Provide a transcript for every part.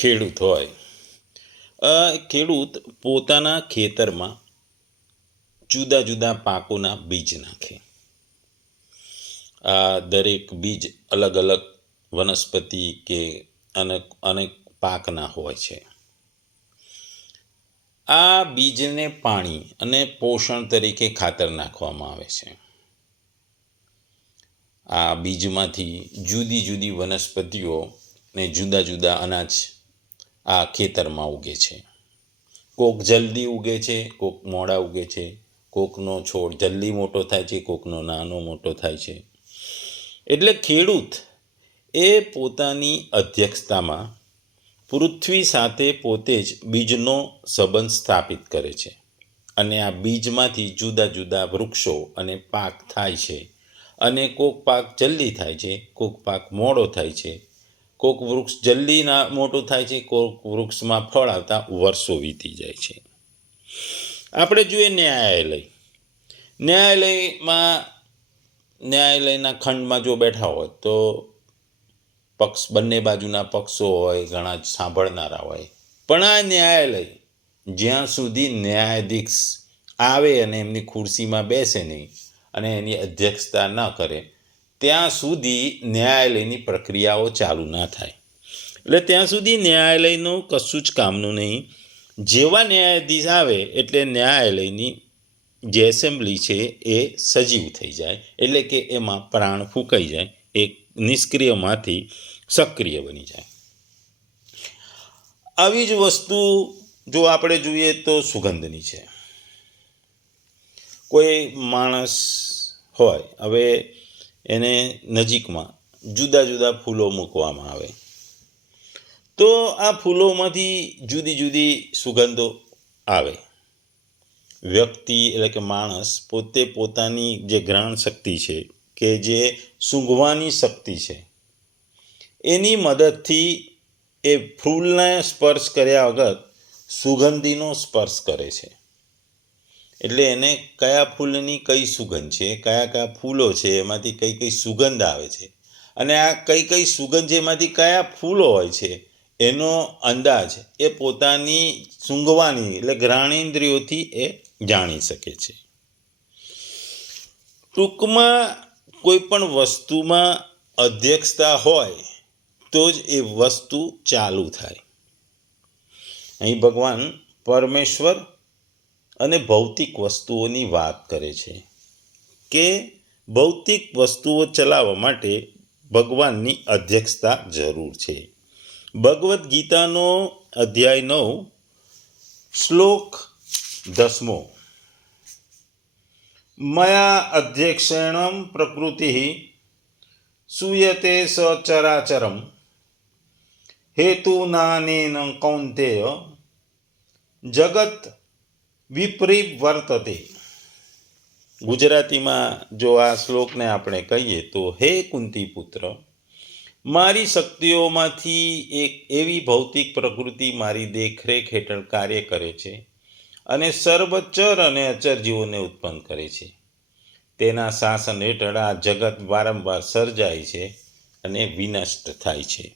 ખેડૂત હોય, ખેડૂત પોતાના ખેતરમાં જુદા જુદા પાકોના બીજ નાખે. આ દરેક બીજ અલગ અલગ વનસ્પતિ કે અનેક પાકના હોય છે. આ બીજને પાણી અને પોષણ તરીકે ખાતર નાખવામાં આવે છે. આ બીજમાંથી જુદી જુદી વનસ્પતિઓ ને જુદા જુદા અનાજ આ ખેતરમાં ઉગે છે. કોક જલ્દી ઉગે છે, કોક મોડા ઉગે છે, કોકનો છોડ જલ્દી મોટો થાય છે, કોકનો નાનો મોટો થાય છે. એટલે ખેડૂત એ પોતાની અધ્યક્ષતામાં પૃથ્વી સાથે પોતે જ બીજનો સંબંધ સ્થાપિત કરે છે અને આ બીજમાંથી જુદા જુદા વૃક્ષો અને પાક થાય છે. અને કોક પાક જલ્દી થાય છે, કોક પાક મોડો થાય છે, કોક વૃક્ષ જલ્દી મોટું થાય છે, કોક વૃક્ષમાં ફળ આવતા વર્ષો વીતી જાય છે. આપણે જોઈએ ન્યાયાલયના ખંડમાં જો બેઠા હોય તો બંને બાજુના પક્ષો હોય, ઘણા જ સાંભળનારા હોય. પણ આ ન્યાયાલય જ્યાં સુધી ન્યાયાધીશ આવે અને એમની ખુરશીમાં બેસે નહીં અને એની અધ્યક્ષતા ન કરે ત્યાં સુધી ન્યાયાલયની પ્રક્રિયાઓ ચાલુ ના થાય. એટલે ત્યાં સુધી ન્યાયાલયનું કશું જ કામનું નહીં. જેવા ન્યાયાધીશ આવે એટલે ન્યાયાલયની જે એસેમ્બલી છે એ સજીવ થઈ જાય, એટલે કે એમાં પ્રાણ ફૂંકાઈ જાય, એક નિષ્ક્રિયમાંથી સક્રિય બની જાય. આવી જ વસ્તુ જો આપણે જોઈએ તો સુગંધની છે. કોઈ માણસ હોય, હવે એને નજીકમાં જુદા જુદા ફૂલો મૂકવામાં આવે તો આ ફૂલોમાંથી જુદી જુદી સુગંધો આવે. વ્યક્તિ એટલે કે માણસ પોતે પોતાની જે ઘ્રાણ શક્તિ છે કે જે સૂંઘવાની શક્તિ છે એની મદદથી એ ફૂલને સ્પર્શ કર્યા વગર સુગંધીનો સ્પર્શ કરે છે. એટલે એને કયા ફૂલની કઈ સુગંધ છે, કયા કયા ફૂલો છે, એમાંથી કઈ કઈ સુગંધ આવે છે અને આ કઈ કઈ સુગંધ છે એમાંથી કયા ફૂલો હોય છે એનો અંદાજ એ પોતાની સૂંઘવાની એટલે ઘ્રાણેન્દ્રિયોથી એ જાણી શકે છે. ટૂંકમાં કોઈ પણ વસ્તુમાં અધ્યક્ષતા હોય તો જ એ વસ્તુ ચાલુ થાય. અહીં ભગવાન પરમેશ્વર અને ભૌતિક વસ્તુઓની વાત કરે છે કે ભૌતિક વસ્તુઓ ચલાવવા માટે ભગવાનની અધ્યક્ષતા જરૂર છે. ભગવદ્ ગીતાનો અધ્યાય 9 શ્લોક 10. મયા અધ્યક્ષેણ પ્રકૃતિ સૂયતે સચરાચરમ હેતુનાનેન કૌંતેય જગત વિપરિવર્તતે. ગુજરાતીમાં જો આ શ્લોકને આપણે કહીએ તો, હે કુંતી પુત્ર, મારી શક્તિઓમાંથી એક એવી ભૌતિક પ્રકૃતિ મારી દેખરેખ હેઠળ કાર્ય કરે છે અને સર્વચર અને અચર જીવોને ઉત્પન્ન કરે છે. તેના શાસન હેઠળ આ જગત વારંવાર સર્જાય છે અને વિનષ્ટ થાય છે.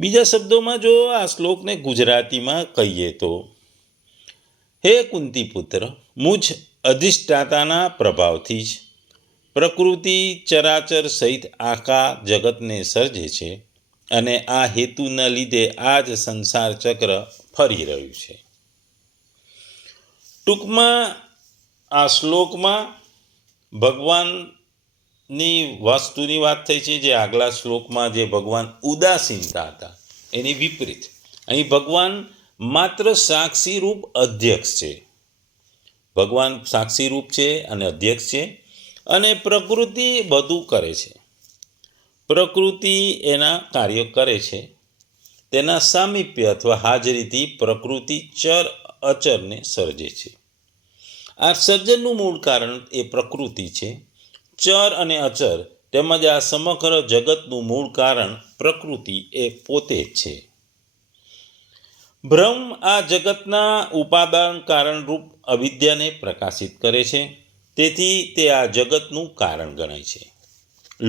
બીજા શબ્દોમાં જો આ શ્લોકને ગુજરાતીમાં કહીએ તો, હે કુંતી પુત્ર, મુझ અધિષ્ઠાતાના પ્રભાવથી જ પ્રકૃતિ ચરાચર સહિત આખા જગતને સર્જે છે અને આ હેતુના લીધે આ જ સંસાર ચક્ર ફરી રહ્યું છે. ટૂંકમાં આ શ્લોકમાં ભગવાનની વસ્તુની વાત થઈ છે. જે આગલા શ્લોકમાં જે ભગવાન ઉદાસીનતા હતા એની વિપરીત અહીં ભગવાન માત્ર સાક્ષીરૂપ અધ્યક્ષ છે. ભગવાન સાક્ષીરૂપ છે અને અધ્યક્ષ છે અને પ્રકૃતિ બધું કરે છે. પ્રકૃતિ એના કાર્યો કરે છે. તેના સામીપ્ય અથવા હાજરીથી પ્રકૃતિ ચર અચરને સર્જે છે. આ સર્જનનું મૂળ કારણ એ પ્રકૃતિ છે. ચર અને અચર તેમજ આ સમગ્ર જગતનું મૂળ કારણ પ્રકૃતિ એ પોતે જ છે. બ્રહ્મ આ જગતના ઉપાદાન કારણરૂપ અવિદ્યાને પ્રકાશિત કરે છે. તેથી તે આ જગતનું કારણ ગણાય છે.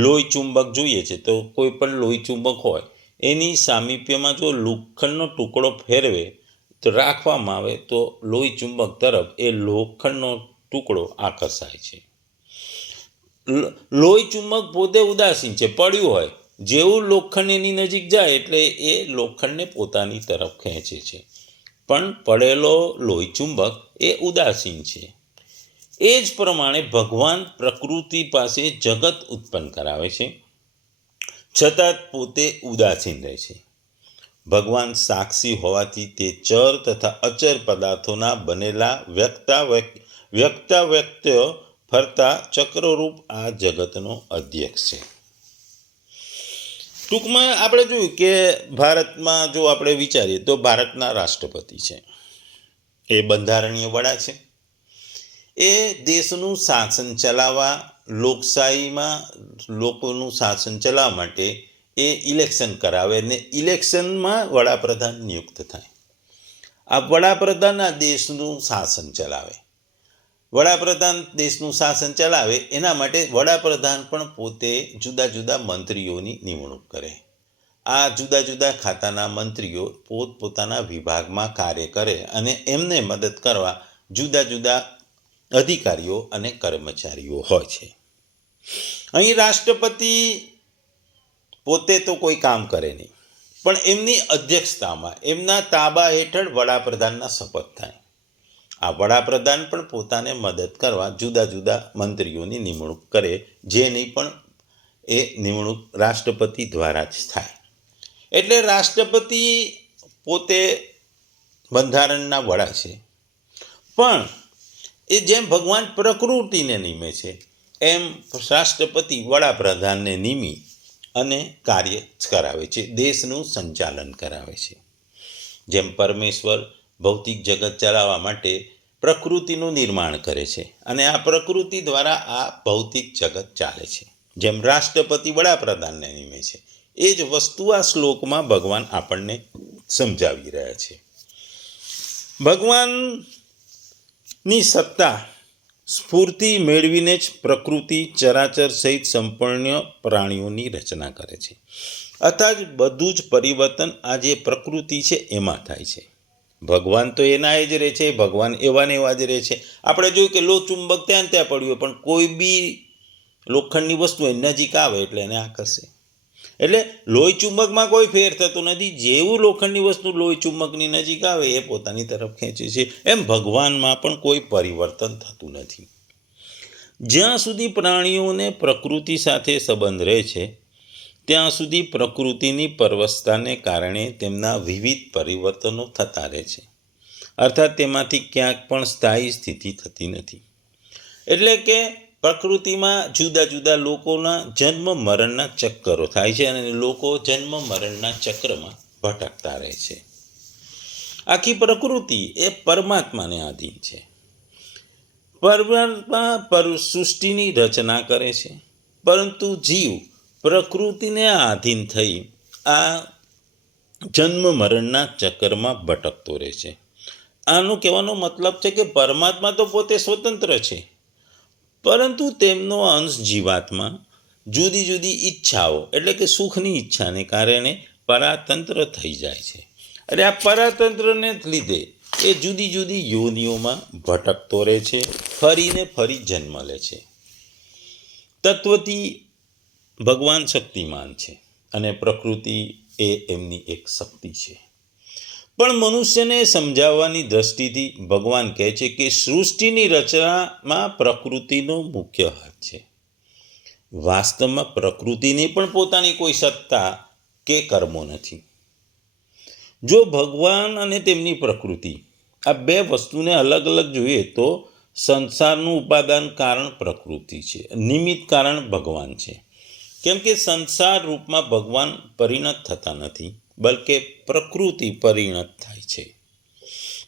લોહી ચુંબક જોઈએ છે તો કોઈ પણ લોહી ચુંબક હોય એની સામીપ્યમાં જો લોખંડનો ટુકડો ફેરવે તો રાખવામાં આવે તો લોહી ચુંબક તરફ એ લોખંડનો ટુકડો આકર્ષાય છે. લોહી ચુંબક પોતે ઉદાસીન છે, પડ્યું હોય, જેવું લોખંડ એની નજીક જાય એટલે એ લોખંડને પોતાની તરફ ખેંચે છે, પણ પડેલો લોહી ચુંબક એ ઉદાસીન છે. એ જ પ્રમાણે ભગવાન પ્રકૃતિ પાસે જગત ઉત્પન્ન કરાવે છે, છતાં પોતે ઉદાસીન રહે છે. ભગવાન સાક્ષી હોવાથી તે ચર તથા અચર પદાર્થોના બનેલા વ્યક્ત ફરતા ચક્રરૂપ આ જગતનો અધ્યક્ષ છે. ટૂંકમાં આપણે જોયું કે ભારતમાં જો આપણે વિચારીએ તો ભારતના રાષ્ટ્રપતિ છે, એ બંધારણીય વડા છે. એ દેશનું શાસન ચલાવવા, લોકશાહીમાં લોકોનું શાસન ચલાવવા માટે એ ઇલેક્શન કરાવે ને ઇલેક્શનમાં વડાપ્રધાન નિયુક્ત થાય. આ વડાપ્રધાન આ દેશનું શાસન ચલાવે. વડાપ્રધાન દેશનું શાસન ચલાવે એના માટે વડાપ્રધાન પણ પોતે જુદા જુદા મંત્રીઓની નિમણૂક કરે. આ જુદા જુદા ખાતાના મંત્રીઓ પોતપોતાના વિભાગમાં કાર્ય કરે અને એમને મદદ કરવા જુદા જુદા અધિકારીઓ અને કર્મચારીઓ હોય છે. અહીં રાષ્ટ્રપતિ પોતે તો કોઈ કામ કરે નહીં, પણ એમની અધ્યક્ષતામાં એમના તાબા હેઠળ વડાપ્રધાનના શપથ થાય. આ વડાપ્રધાન પણ પોતાને મદદ કરવા જુદા જુદા મંત્રીઓની નિમણૂક કરે, જેની પણ એ નિમણૂક રાષ્ટ્રપતિ દ્વારા જ થાય. એટલે રાષ્ટ્રપતિ પોતે બંધારણના વડા છે, પણ એ જેમ ભગવાન પ્રકૃતિને નિમે છે એમ રાષ્ટ્રપતિ વડાપ્રધાનને નિમી અને કાર્ય કરાવે છે, દેશનું સંચાલન કરાવે છે. જેમ પરમેશ્વર ભૌતિક જગત ચલાવવા માટે પ્રકૃતિનું નિર્માણ કરે છે અને આ પ્રકૃતિ દ્વારા આ ભૌતિક જગત ચાલે છે, જેમ રાષ્ટ્રપતિ વડાપ્રધાનને નિમે છે, એ જ વસ્તુ આ શ્લોકમાં ભગવાન આપણને સમજાવી રહ્યા છે. ભગવાનની સત્તા સ્ફૂર્તિ મેળવીને જ પ્રકૃતિ ચરાચર સહિત સંપૂર્ણ પ્રાણીઓની રચના કરે છે. અર્થાત બધું જ પરિવર્તન આ જે પ્રકૃતિ છે એમાં થાય છે. ભગવાન તો એના જ રહે છે, ભગવાન એવા ને એવા જ રહે છે. આપણે જોયું કે લોહચુંબક ત્યાં પડ્યું હોય, પણ કોઈ બી લોખંડની વસ્તુ નજીક આવે એટલે એને આકર્ષે. એટલે લોહી ચુંબકમાં કોઈ ફેર થતો નથી. જેવું લોખંડની વસ્તુ લોહી ચુંબકની નજીક આવે એ પોતાની તરફ ખેંચે છે, એમ ભગવાનમાં પણ કોઈ પરિવર્તન થતું નથી. જ્યાં સુધી પ્રાણીઓને પ્રકૃતિ સાથે સંબંધ રહે છે ત્યાં સુધી પ્રકૃતિની પરવશતાને કારણે તેમના વિવિધ પરિવર્તનો થતા રહે છે. અર્થાત તેમાંથી ક્યાંક પણ સ્થાયી સ્થિતિ થતી નથી. એટલે કે પ્રકૃતિમાં જુદા જુદા લોકોના જન્મ મરણના ચક્કરો થાય છે અને લોકો જન્મ મરણના ચક્રમાં ભટકતા રહે છે. આખી પ્રકૃતિ એ પરમાત્માને આધીન છે. પરમાત્મા સૃષ્ટિની રચના કરે છે, પરંતુ જીવ પ્રકૃતિને આધીન થઈ આ જન્મ મરણના ચક્કરમાં ભટકતો રહે છે. આનો કહેવાનો મતલબ છે કે પરમાત્મા તો પોતે સ્વતંત્ર છે, પરંતુ તેમનો અંશ જીવાત્મા જુદી જુદી ઈચ્છાઓ એટલે કે સુખની ઈચ્છાને કારણે પરાતંત્ર થઈ જાય છે. એટલે આ પરાતંત્રને લીધે એ જુદી જુદી યોનિઓમાં ભટકતો રહે છે, ફરીને ફરી જન્મ લે છે. તત્વથી ભગવાન શક્તિમાન છે અને પ્રકૃતિ એ એમની એક શક્તિ છે. પણ મનુષ્યને સમજાવવાની દ્રષ્ટિથી ભગવાન કહે છે કે સૃષ્ટિની રચનામાં પ્રકૃતિનો મુખ્ય હાથ છે. વાસ્તવમાં પ્રકૃતિની પણ પોતાની કોઈ સત્તા કે કર્મો નથી. જો ભગવાન અને તેમની પ્રકૃતિ આ બે વસ્તુને અલગ અલગ જોઈએ તો સંસારનું ઉપાદાન કારણ પ્રકૃતિ છે, નિમિત્ત કારણ ભગવાન છે. કેમ કે સંસાર રૂપમાં ભગવાન પરિણત થતા નથી, બલકે પ્રકૃતિ પરિણત થાય છે.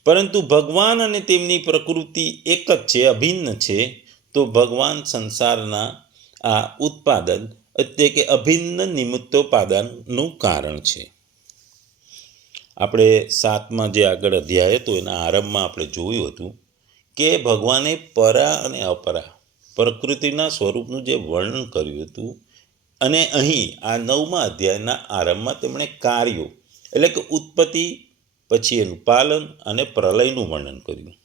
પરંતુ ભગવાન અને તેમની પ્રકૃતિ એક જ છે, અભિન્ન છે, તો ભગવાન સંસારના આ ઉત્પાદન એટલે કે અભિન્ન નિમિત્તોપાદાનનું કારણ છે. આપણે 7મા જે આગળ અધ્યાય હતો એના આરંભમાં આપણે જોયું હતું કે ભગવાને પરા અને અપરા પ્રકૃતિના સ્વરૂપનું જે વર્ણન કર્યું હતું અને અહીં આ 9મા અધ્યાયના આરંભમાં તેમણે કાર્યો એટલે કે ઉત્પત્તિ, પછી એનું પાલન અને પ્રલયનું વર્ણન કર્યું,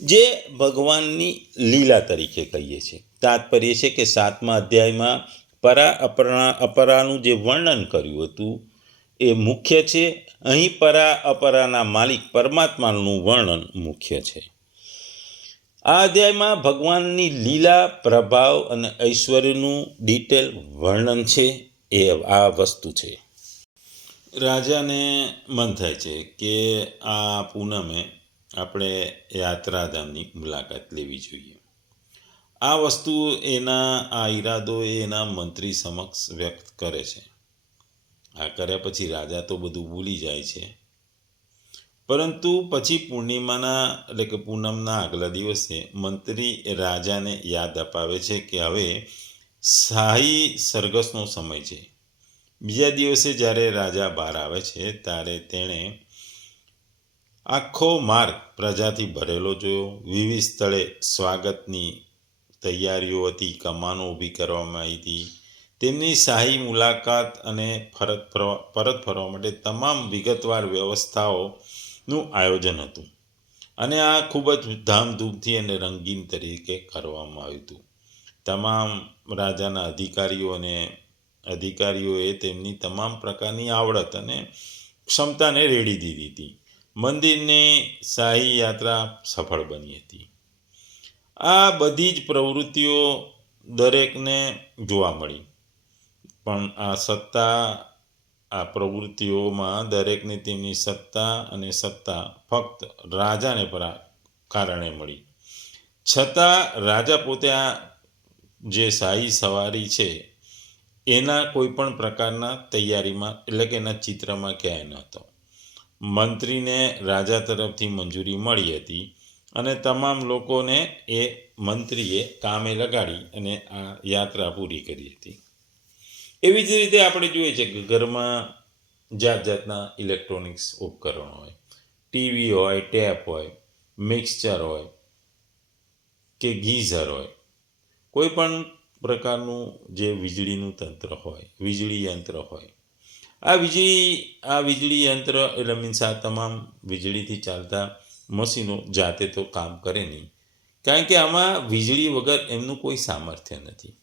જે ભગવાનની લીલા તરીકે કહીએ છીએ. તાત્પર્ય છે કે 7મા અધ્યાયમાં અપરાનું જે વર્ણન કર્યું હતું એ મુખ્ય છે. અહીં અપરાના માલિક પરમાત્માનું વર્ણન મુખ્ય છે. આ અધ્યાયમાં ભગવાનની લીલા, પ્રભાવ અને ઐશ્વર્યનું ડિટેલ વર્ણન છે. એ આ વસ્તુ છે. રાજાને મન થાય છે કે આ પૂનમે આપણે યાત્રાધામની મુલાકાત લેવી જોઈએ. આ વસ્તુ આ ઈરાદો એના મંત્રી સમક્ષ વ્યક્ત કરે છે. આ કર્યા પછી રાજા તો બધું ભૂલી જાય છે, પરંતુ પછી પૂર્ણિમાના એટલે કે પૂનમના આગલા દિવસે મંત્રી રાજાને યાદ અપાવે છે કે હવે શાહી સરઘસનો સમય છે. બીજા દિવસે જ્યારે રાજા બહાર આવે છે ત્યારે તેણે આખો માર્ગ પ્રજાથી ભરેલો જોયો. વિવિધ સ્થળે સ્વાગતની તૈયારીઓ હતી, કમાનો ઊભી કરવામાં આવી હતી. તેમની શાહી મુલાકાત અને પરત ફરવા માટે તમામ વિગતવાર વ્યવસ્થાઓનું આયોજન હતું, અને આ ખૂબ જ ધામધૂમથી અને રંગીન તરીકે કરવામાં આવ્યું હતું. તમામ રાજાના અધિકારીઓએ તેમની તમામ પ્રકારની આવડત અને ક્ષમતાને રેડી દીધી હતી. મંદિરની શાહી યાત્રા સફળ બની હતી. આ બધી જ પ્રવૃત્તિઓ દરેકને જોવા મળી, પણ આ પ્રવૃત્તિઓમાં દરેકને તેમની સત્તા ફક્ત રાજાને કારણે મળી. છતાં રાજા પોતે આ જે શાહી સવારી છે એના કોઈ પણ પ્રકારના તૈયારીમાં એટલે કે એના ચિત્રમાં ક્યાંય નહોતો. મંત્રીને રાજા તરફથી મંજૂરી મળી હતી અને તમામ લોકોને એ મંત્રીએ કામે લગાડી અને આ યાત્રા પૂરી કરી હતી. એવી જ રીતે આપણે જોઈએ છે કે ઘરમાં જાત જાતના ઇલેક્ટ્રોનિક્સ ઉપકરણો હોય, ટીવી હોય, ટેપ હોય, મિક્સચર હોય કે ગીઝર હોય, કોઈ પણ પ્રકારનું જે વીજળીનું તંત્ર હોય, વીજળી યંત્ર હોય, આ વીજળી યંત્ર એટલે મીન્સ આ તમામ વીજળીથી ચાલતા મશીનો જાતે તો કામ કરે નહીં, કારણ કે આમાં વીજળી વગર એમનું કોઈ સામર્થ્ય નથી.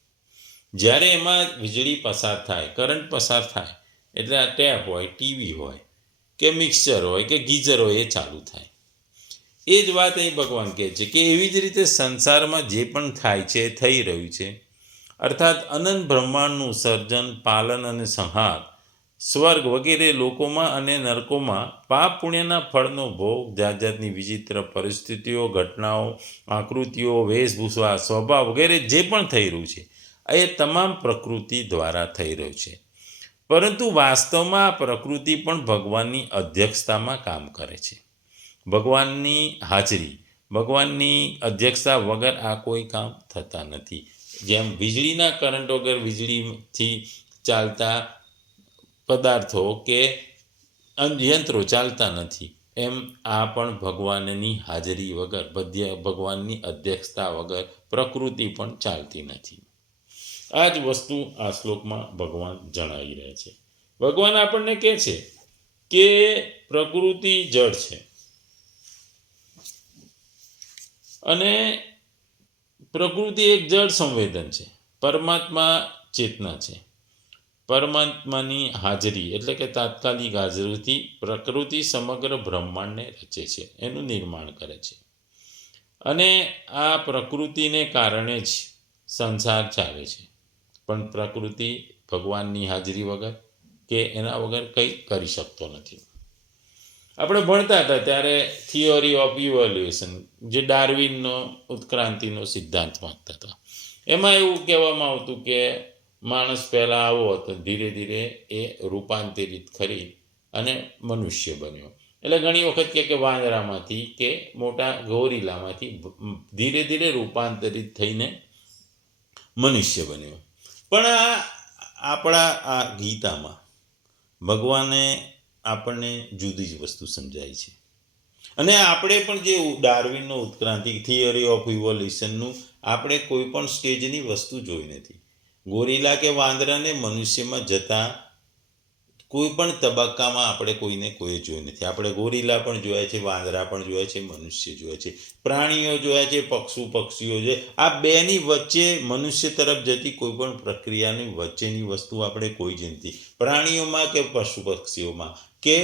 જ્યારે એમાં વીજળી પસાર થાય, કરંટ પસાર થાય એટલે આ ટેપ હોય, ટીવી હોય કે મિક્સચર હોય કે ગીઝર હોય એ ચાલુ થાય. એ જ વાત અહીં ભગવાન કહે છે કે એવી જ રીતે સંસારમાં જે પણ થાય છે, થઈ રહ્યું છે, અર્થાત અનંત બ્રહ્માંડનું સર્જન, પાલન અને સંહાર, સ્વર્ગ વગેરે લોકોમાં અને નરકોમાં પાપ પુણ્યના ફળનો ભોગ, જાત જાતની વિચિત્ર પરિસ્થિતિઓ, ઘટનાઓ, આકૃતિઓ, વેશભૂષા, સ્વભાવ વગેરે જે પણ થઈ રહ્યું છે એ તમામ પ્રકૃતિ દ્વારા થઈ રહ્યું છે. પરંતુ વાસ્તવમાં આ પ્રકૃતિ પણ ભગવાનની અધ્યક્ષતામાં કામ કરે છે. ભગવાનની હાજરી, ભગવાનની અધ્યક્ષતા વગર આ કોઈ કામ થતા નથી. જેમ વીજળીના કરંટ વગર વીજળીથી ચાલતા પદાર્થો કે યંત્રો ચાલતા નથી, એમ આ પણ ભગવાનની હાજરી વગર, ભગવાનની અધ્યક્ષતા વગર પ્રકૃતિ પણ ચાલતી નથી. આ જ વસ્તુ આ શ્લોકમાં ભગવાન જણાવી રહ્યા છે. ભગવાન આપણને કહે છે કે પ્રકૃતિ જળ છે અને પ્રકૃતિ એક જળ સંવેદન છે. પરમાત્મા ચેતના છે. પરમાત્માની હાજરી એટલે કે તાત્કાલિક હાજરીથી પ્રકૃતિ સમગ્ર બ્રહ્માંડને રચે છે, એનું નિર્માણ કરે છે, અને આ પ્રકૃતિને કારણે જ સંસાર ચાલે છે. પણ પ્રકૃતિ ભગવાનની હાજરી વગર કે એના વગર કંઈ કરી શકતો નથી. આપણે ભણતા હતા ત્યારે થિયોરી ઓફ ઇવોલ્યુશન, જે ડાર્વિનનો ઉત્ક્રાંતિનો સિદ્ધાંત વાંચતા હતા, એમાં એવું કહેવામાં આવતું કે માણસ પહેલાં આવો હતો, ધીરે ધીરે એ રૂપાંતરિત કરી અને મનુષ્ય બન્યો. એટલે ઘણી વખત કે વાંદરામાંથી કે મોટા ગોરીલામાંથી ધીરે ધીરે રૂપાંતરિત થઈને મનુષ્ય બન્યો. પણ આપણા આ ગીતામાં ભગવાને આપણને જુદી જ વસ્તુ સમજાય છે, અને આપણે પણ જે ડાર્વિનનો ઉત્ક્રાંતિ, થિયરી ઓફ ઇવોલ્યુશનનું આપણે કોઈ પણ સ્ટેજની વસ્તુ જોઈ નથી. ગોરીલા કે વાંદરાને મનુષ્યમાં જતા કોઈ પણ તબક્કામાં આપણે કોઈને કોઈ જોયું નથી. આપણે ગોરીલા પણ જોયા છે, વાંદરા પણ જોયા છે, મનુષ્ય જોયા છે, પ્રાણીઓ જોયા છે, પક્ષીઓ છે. આ બેની વચ્ચે મનુષ્ય તરફ જતી કોઈ પણ પ્રક્રિયાની વચ્ચેની વસ્તુ આપણે કોઈ જ નથી. પ્રાણીઓમાં કે પશુ પક્ષીઓમાં કે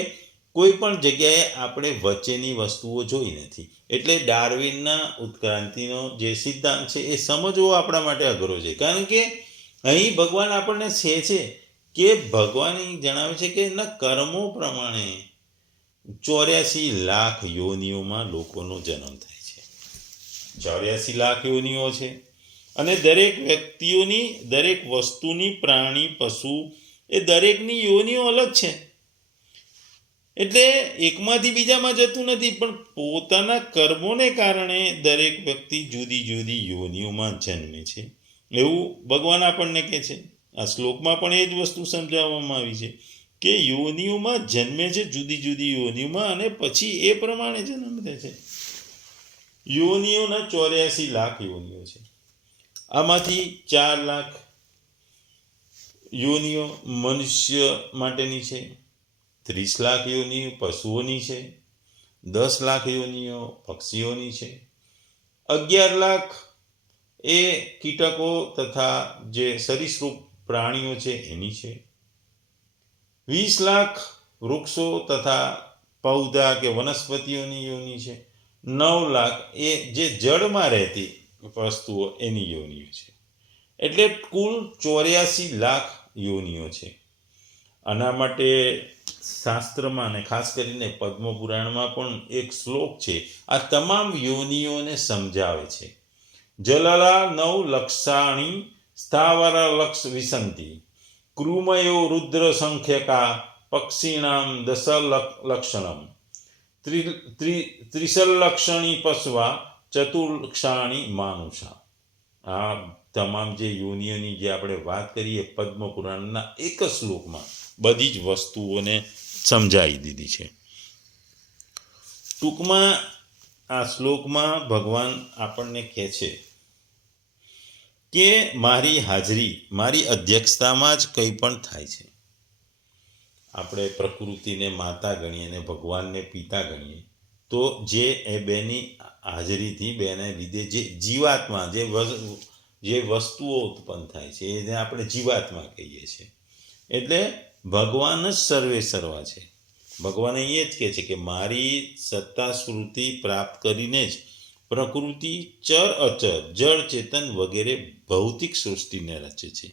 કોઈ પણ જગ્યાએ આપણે વચ્ચેની વસ્તુઓ જોઈ નથી. એટલે ડાર્વિનના ઉત્ક્રાંતિનો જે સિદ્ધાંત છે એ સમજવો આપણા માટે અઘરો છે. કારણ કે અહીં ભગવાન આપણને છે કે ભગવાન જણાવે છે કે એના કર્મો પ્રમાણે 84 લાખ યોનિઓમાં લોકોનો જન્મ થાય છે. 84 લાખ યોનિઓ છે અને દરેક વ્યક્તિઓની, દરેક વસ્તુની, પ્રાણી, પશુ એ દરેકની યોનિઓ અલગ છે. એટલે એકમાંથી બીજામાં જતું નથી, પણ પોતાના કર્મોને કારણે દરેક વ્યક્તિ જુદી જુદી યોનિઓમાં જન્મે છે એવું ભગવાન આપણને કહે છે. આ શ્લોકમાં પણ એ જ વસ્તુ સમજાવવામાં આવી છે કે યોનિઓમાં જન્મે છે, જુદી જુદી યોનિઓમાં, અને પછી એ પ્રમાણે જન્મ લે છે. યોનિઓના 84 લાખ યોનિઓ છે. આમાંથી 4 લાખ યોનિઓ મનુષ્ય માટેની છે, 30 લાખ યોનિઓ પશુઓની છે, 10 લાખ યોનિઓ પક્ષીઓની છે, 11 લાખ એ કીટકો તથા જે સરીસૃપ પ્રાણીઓ છે એની છે, 20 લાખ વૃક્ષો તથા પૌધા કે વનસ્પતિઓની યોની છે, 9 લાખ એ જે જળમાં રહેતી વસ્તુઓ એની યોનિઓ છે. એટલે કુલ 84 લાખ યોનિઓ છે. આના માટે શાસ્ત્રમાં અને ખાસ કરીને પદ્મપુરાણમાં પણ એક શ્લોક છે આ તમામ યોનિઓને સમજાવે છે. જલલા 9 લક્ષાણી સ્થાવર લક્ષ વિસંતિ કૃમયો રુદ્ર સંખ્યકા પક્ષીણામ 10 લક્ષણમ ત્રિસલક્ષણી પશ્વા ચતુર્લક્ષાણી માનુષા. આ તમામ જે યોનિઓની જે આપણે વાત કરીએ પદ્મપુરાણના એક જ શ્લોકમાં બધી જ વસ્તુઓને સમજાવી દીધી છે. ટૂંકમાં આ શ્લોકમાં ભગવાન આપણને કહે છે કે મારી હાજરી, મારી અધ્યક્ષતામાં જ કંઈ પણ થાય છે. આપણે પ્રકૃતિને માતા ગણીએ અને ભગવાનને પિતા ગણીએ તો જે એ બેની હાજરીથી, બેને લીધે જે જીવાત્મા, જે વસ્તુઓ ઉત્પન્ન થાય છે એને આપણે જીવાત્મા કહીએ છીએ. એટલે ભગવાન જ સર્વે સર્વા છે. ભગવાન એ જ કહે છે કે મારી સત્તા સ્ફૂર્તિ પ્રાપ્ત કરીને જ પ્રકૃતિ ચર અચર, જળ, ચેતન વગેરે ભૌતિક સૃષ્ટિને રચે છે.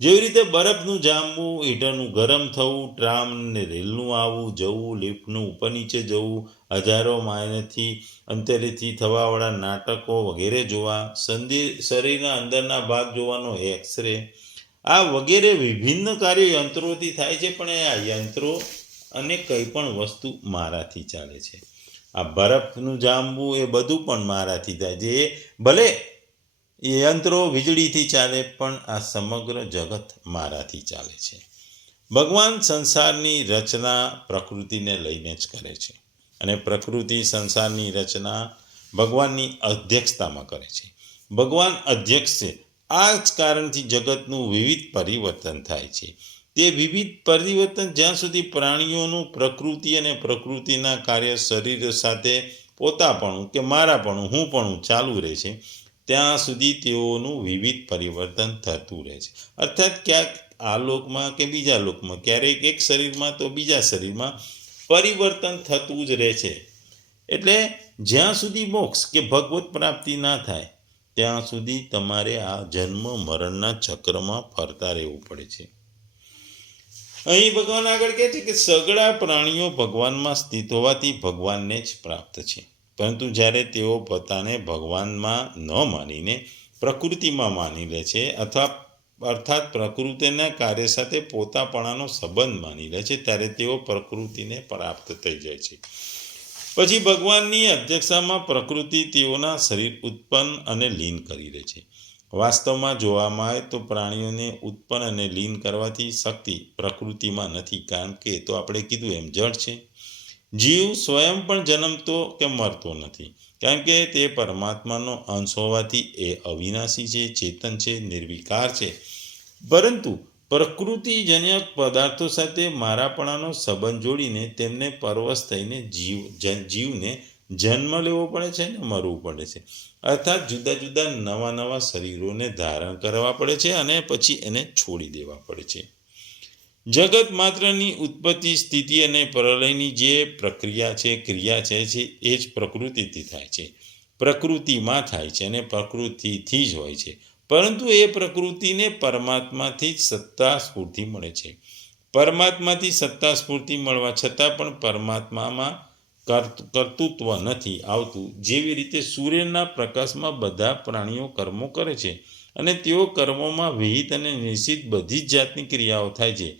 જેવી રીતે બરફનું જામવું, હીટરનું ગરમ થવું, ટ્રામ ને રેલનું આવવું જવું, લિફ્ટનું ઉપર નીચે જવું, હજારો માઇલથી અંતરેથી થવાવાળા નાટકો વગેરે જોવા, શરીરના અંદરના ભાગ જોવાનો એક્સરે, આ વગેરે વિભિન્ન કાર્યો યંત્રોથી થાય છે. પણ આ યંત્રો અને કંઈ પણ વસ્તુ મારાથી ચાલે છે. આ બરફનું જામવું એ બધું પણ મારાથી થાય છે. ભલે એ યંત્રો વીજળીથી ચાલે પણ આ સમગ્ર જગત મારાથી ચાલે છે. ભગવાન સંસારની રચના પ્રકૃતિને લઈને જ કરે છે અને પ્રકૃતિ સંસારની રચના ભગવાનની અધ્યક્ષતામાં કરે છે. ભગવાન અધ્યક્ષ છે. આ જ કારણથી જગતનું વિવિધ પરિવર્તન થાય છે. તે વિવિધ પરિવર્તન જ્યાં સુધી પ્રાણીઓનું પ્રકૃતિ અને પ્રકૃતિના કાર્ય શરીર સાથે પોતાપણું કે મારાપણું, હુંપણું ચાલુ રહે છે ત્યાં સુધી તેઓનું વિવિધ પરિવર્તન થતું રહે છે. અર્થાત ક્યાંક આ લોકમાં કે બીજા લોકમાં, ક્યારેક એક શરીરમાં તો બીજા શરીરમાં પરિવર્તન થતું જ રહે છે. એટલે જ્યાં સુધી મોક્ષ કે ભગવત પ્રાપ્તિ ના થાય ત્યાં સુધી તમારે આ જન્મ મરણના ચક્રમાં ફરતા રહેવું પડે છે. અહીં ભગવાન આગળ કહે છે કે સગળા પ્રાણીઓ ભગવાનમાં સ્થિત હોવાથી ભગવાનને જ પ્રાપ્ત છે. પરંતુ જ્યારે તેઓ પોતાને ભગવાનમાં ન માનીને પ્રકૃતિમાં માની લે છે અર્થાત પ્રકૃતિના કાર્ય સાથે પોતાપણાનો સંબંધ માની લે છે ત્યારે તેઓ પ્રકૃતિને પ્રાપ્ત થઈ જાય છે. પછી ભગવાનની અધ્યક્ષતામાં પ્રકૃતિ તેઓના શરીર ઉત્પન્ન અને લીન કરી લે છે. વાસ્તવમાં જોવામાં આવે તો પ્રાણીઓને ઉત્પન્ન અને લીન કરવાથી શક્તિ પ્રકૃતિમાં નથી, કારણ કે તો આપણે કીધું એમ જળ છે. જીવ સ્વયં પણ જન્મતો કે મરતો નથી. કારણ કે તે પરમાત્માનો અંશ હોવાથી એ અવિનાશી છે, ચેતન છે, નિર્વિકાર છે. પરંતુ પ્રકૃતિજન્ય પદાર્થો સાથે મારાપણાનો સંબંધ જોડીને તેમને પરવશ થઈને જીવને જન્મ લેવો પડે છે અને મરવું પડે છે. અર્થાત જુદા જુદા નવા નવા શરીરોને ધારણ કરવા પડે છે અને પછી એને છોડી દેવા પડે છે. જગત માત્રની ઉત્પત્તિ, સ્થિતિ અને પ્રલયની જે પ્રક્રિયા છે, ક્રિયા છે, એ જ પ્રકૃતિથી થાય છે, પ્રકૃતિમાં થાય છે અને પ્રકૃતિથી જ હોય છે. પરંતુ એ પ્રકૃતિને પરમાત્માથી જ સત્તા સ્ફૂર્તિ મળે છે. પરમાત્માથી સત્તા સ્ફૂર્તિ મળવા છતાં પણ પરમાત્મામાં કર્તૃત્વ નથી આવતું. જેવી રીતે સૂર્યના પ્રકાશમાં બધા પ્રાણીઓ કર્મો કરે છે અને તેઓ કર્મોમાં વિહિત અને નિશ્ચિત બધી જ જાતની ક્રિયાઓ થાય છે.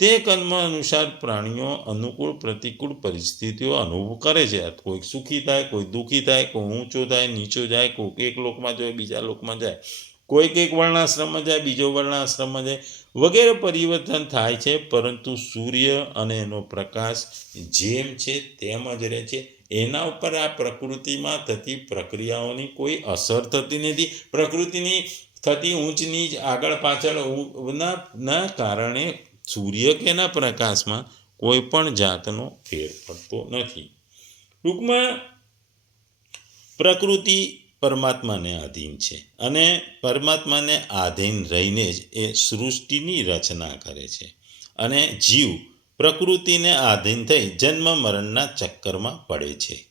તે કર્મ અનુસાર પ્રાણીઓ અનુકૂળ પ્રતિકૂળ પરિસ્થિતિઓ અનુભવ કરે છે. કોઈ સુખી થાય, કોઈ દુઃખી થાય, કોઈ ઊંચો થાય, નીચો જાય, કોઈ એક લોકમાં જાય, બીજા લોકમાં જાય, કોઈક એક વર્ણાશ્રમમાં જાય, બીજો વર્ણાશ્રમમાં જાય, વગેરે પરિવર્તન થાય છે. પરંતુ સૂર્ય અને એનો પ્રકાશ જેમ છે તેમ જ રહે છે. એના ઉપર આ પ્રકૃતિમાં થતી પ્રક્રિયાઓની કોઈ અસર થતી નથી. પ્રકૃતિની થતી ઊંચ નીચ, આગળ પાછળ ના કારણે સૂર્ય કે એના પ્રકાશમાં કોઈ પણ જાતનો ફેર પડતો નથી. ટૂંકમાં પ્રકૃતિ પરમાત્માને આધીન છે અને પરમાત્માને આધીન રહીને જ એ સૃષ્ટિની રચના કરે છે અને જીવ પ્રકૃતિને આધીન થઈ જન્મ મરણના ચક્કરમાં પડે છે.